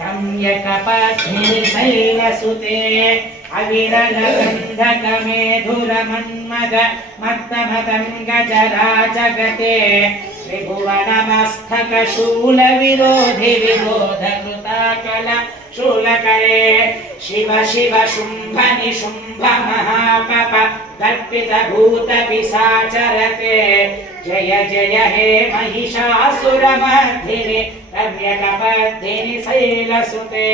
रम्यकपद्धिनिशैलसुते अविरलगन्धकमेधुरमन्मद मत्तमतङ्गजराजगते त्रिभुवनमस्तकशूलविरोधि विरोधकृताकल शूलकरे शिव शिव शुम्भ निशुम्भ महापप कल्पितभूतपिशाचरते जय जय हे महिषासुरमर्दिनि रम्यकपद्धिनि शैलसुते।